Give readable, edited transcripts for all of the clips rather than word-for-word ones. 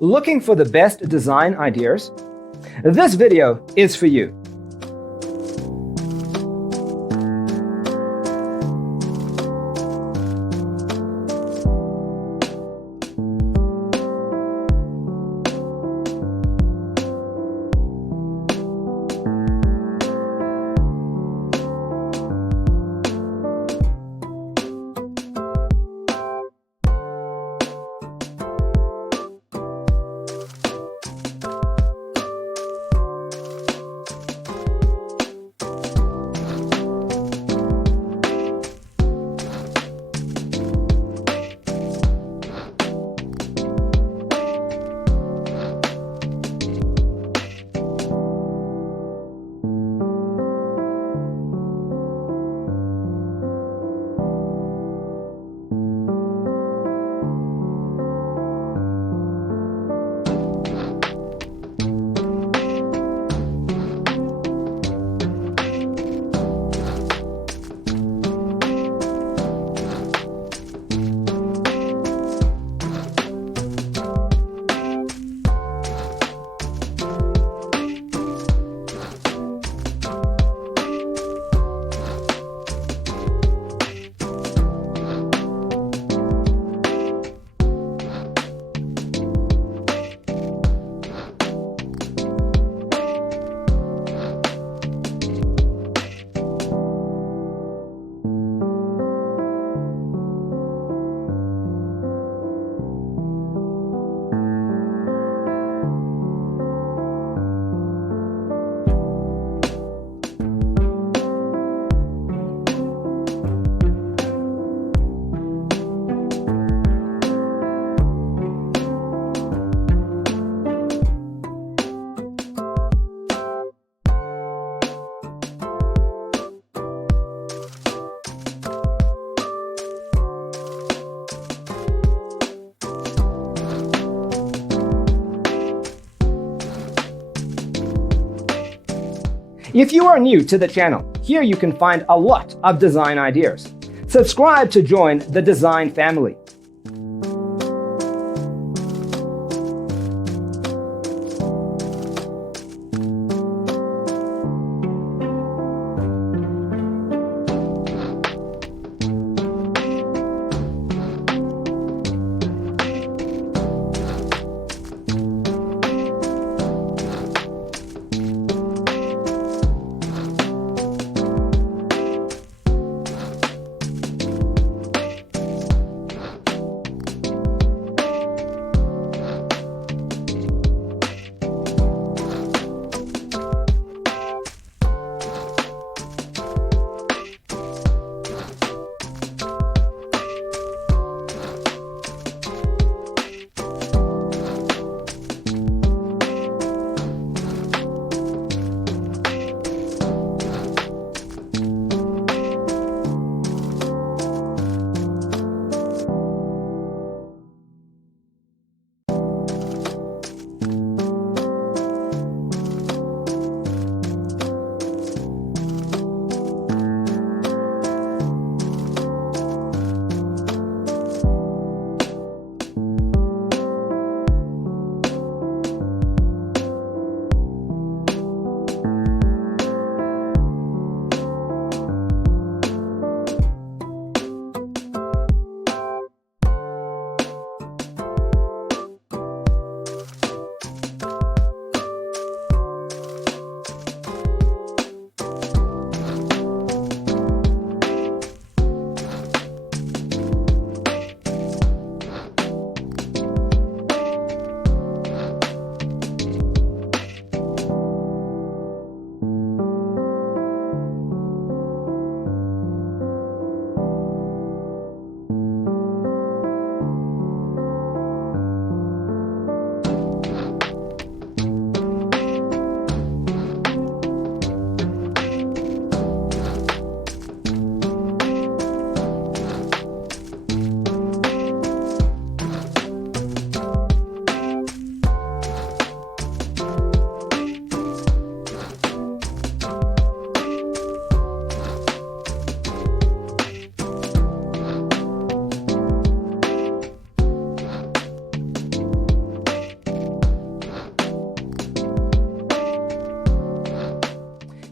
Looking for the best design ideas? This video is for you. If you are new to the channel, here you can find a lot of design ideas. Subscribe to join the design family.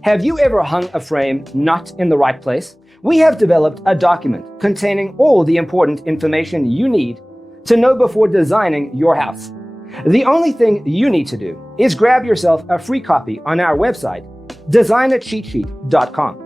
Have you ever hung a frame not in the right place? We have developed a document containing all the important information you need to know before designing your house. The only thing you need to do is grab yourself a free copy on our website, designercheatsheet.com.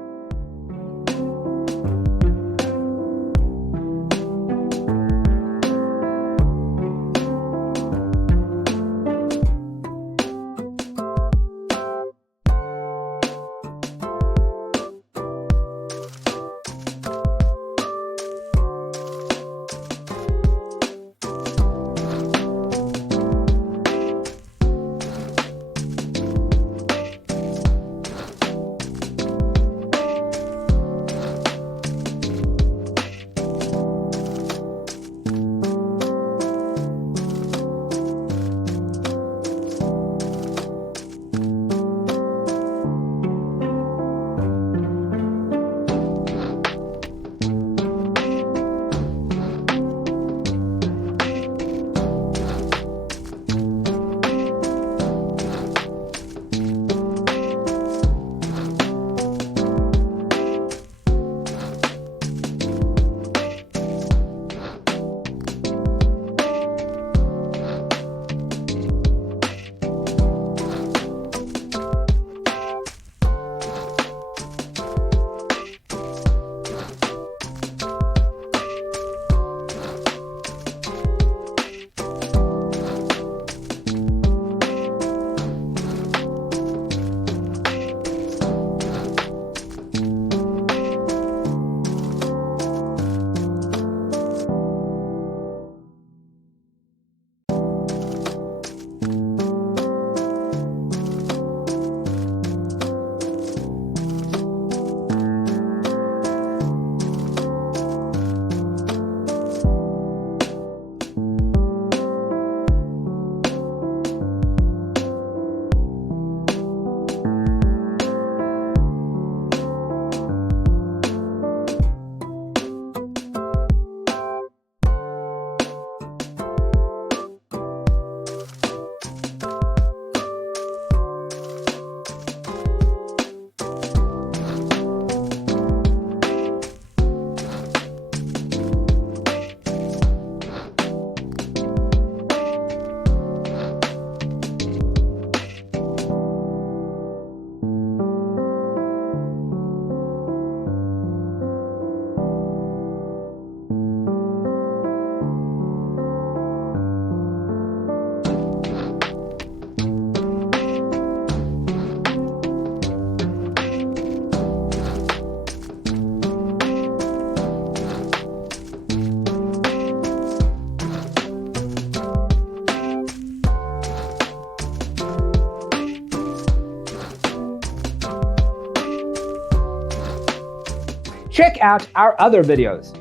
Check out our other videos.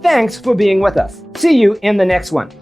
Thanks for being with us. See you in the next one.